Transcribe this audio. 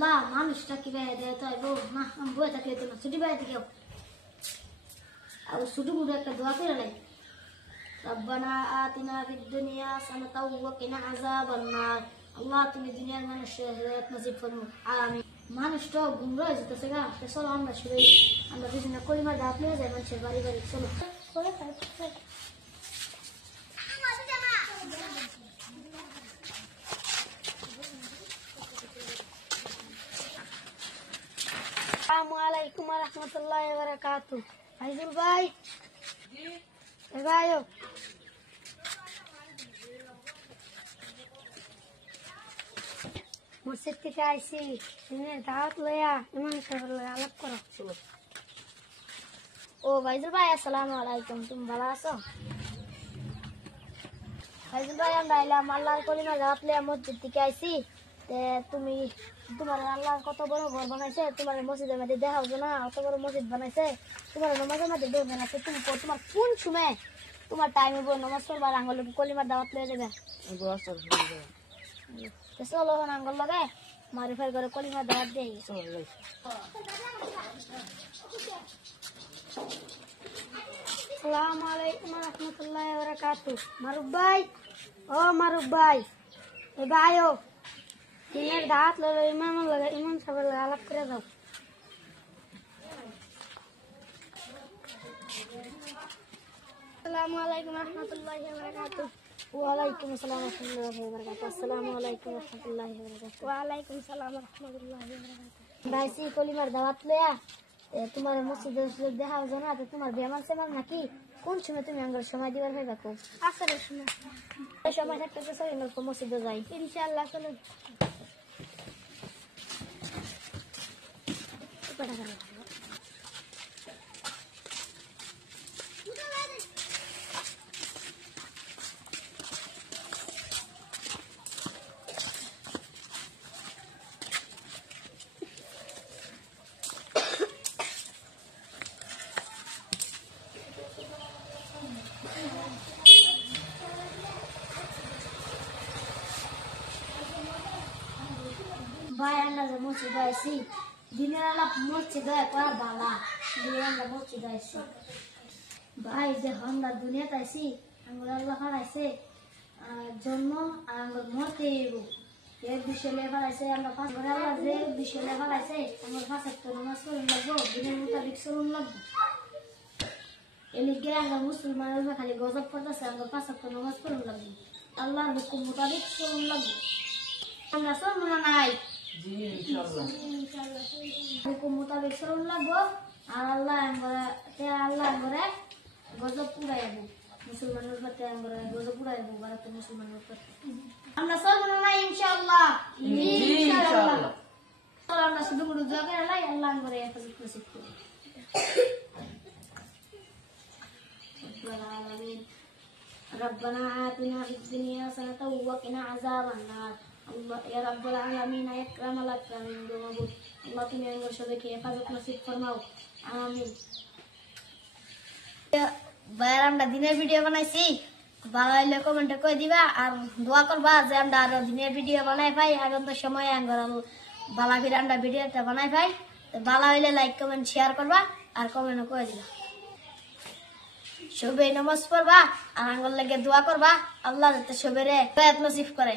আল্লাহ মানুষটা কি বাইরে দেয় তো আইবো না আমি বয়ে থাকলে তো না ছুটি বাইরে থেকেও আর ছুটি মুড়ে একটা দোয়া করে নাই রব্বানা আতিনা ফিদ দুনিয়া হাসানাতাও ওয়া কিনা আযাবান নার আল্লাহ তুমি দুনিয়ার মানুষের হেদায়েত নসিব করো আমিন মানুষটা গুমরা হয়ে যেতেছে গা চলো আমরা শুরু আমরা বিভিন্ন কলিমা ডাক নিয়ে যাই মানুষের বাড়ি বাড়ি চলো আসসালামুয়ালাইকুম ওয়া রাহমাতুল্লাহি ওয়া বারাকাতুহু ফাইজুল ভাই ভাইও মসজিদ থেকে আইসি দিনের দাওয়াত লইয়া ইমাম সাহেবের লইয়া আলাপ করো ও ফাইজুল ভাই আসসালামু আলাইকুম তুমি ভালো আছো ফাইজুল ভাই আমরা আইলাম আল্লাহর কলিমা দাওয়াত লইয়া মসজিদ থেকে আইসি তুমি তোমার আল্লাহ কত বড় ঘর বানাইছে তোমার মসজিদের মধ্যে দেখাও না অত বড় মসজিদ বানাইছে তোমার নামাজের মধ্যে দৌড় বানাইছে তুমি তোমার কোন সময় তোমার টাইমে বই নামাজ পড়বার আঙ্গল কলিমার দাওয়াত লয়ে যাবে চলো আঙ্গল লাগে মারি ফাই করে কলিমার দাওয়াত দেই আসসালামু আলাইকুম ওয়া রাহমাতুল্লাহি ওয়া বারাকাতুহু মারুফ ভাই ও মারুফ ভাই এ ভাইও দিনের দাওয়াত লয়ে ইমাম সাহেবের লগে আলাপ করে দাও আসসালামু আলাইকুম ওয়া রাহমাতুল্লাহি ওয়া বারাকাতুহু ওয়া আলাইকুম আসসালাম ওয়া রাহমাতুল্লাহি ওয়া বারাকাতুহু আসসালামু আলাইকুম ওয়া রাহমাতুল্লাহি ওয়া বারাকাতুহু ওয়া আলাইকুম আসসালাম ওয়া রাহমাতুল্লাহি ওয়া বারাকাতুহু ভাইসি কলিমার দাওয়াত লয়া তোমার মসজিদে দেখাও জানা তো তোমার বেমান সেমান নাকি কোন সময় তুমি আঙ্গল সময় দিবার ভাই বাকো আসরের সময় এই সময় থাকতে তো সবাই মিলে মসজিদে যাই ইনশাআল্লাহ চলো ভাই আমরা যে মসজিদে আইসি দিনের আলাপ মসজিদে পড়া বালা দিনের আমরা মসজিদে আইসি ভাই যে আমরা দুনিয়াতে আইসি আমরা আল্লাহ হারাইছে জন্ম আর আমরা মরতে এর বিষয় লেবার আছে আমরা পাঁচ ঘরে আল্লাহ যে বিষয় লেবার আছে আমার পাঁচ একটা নামাজ করুন লাগবো দিনের মোতাবিক চলুন লাগবো এলিগে আমরা মুসলমানের খালি গজব করতেছে আমরা পাঁচ একটা নামাজ করুন লাগবো আল্লাহর হুকুম মোতাবিক চলুন লাগবো আমরা চলবো না নাই হুকুম মোতাবেক চলুন লাগবো আর আল্লাহ করে গজব উড়াইব মুসলমানের উপরে গজব উড়াইব ভারত মুসলমানের উপরে আমরা চলবো না ইনশাআল্লাহ আমরা শুধু করে দোয়া করে আল্লাহ করে হেফাজত নসিব করুন ربنا آتنا في الدنيا حسنة وقنا عذاب النار Allah ya Rabbul Alamin ya Akramal Akramin Gumabud Allah তুমি আমাদের সবাইকে হেফাজত নসিব ফরমাও আমিন বাইরে আমরা দিনের ভিডিও বানাইছি ভালো হইলে কমেন্টে কই দিবা আর দোয়া করবা যে আমরা আরো দিনের ভিডিও বানাই ভাই আগন্ত সময় আমরা ভালো করে আমরা ভিডিওটা বানাই ভাই ভালো হইলে লাইক কমেন্ট শেয়ার করবা আর কমেন্টও কই দিবা সবাই নামাজ পড়বা আর আঙ্গুল লাগে দোয়া করবা আল্লাহ যাতে সবাইরে হেদায়েত নসিব করে।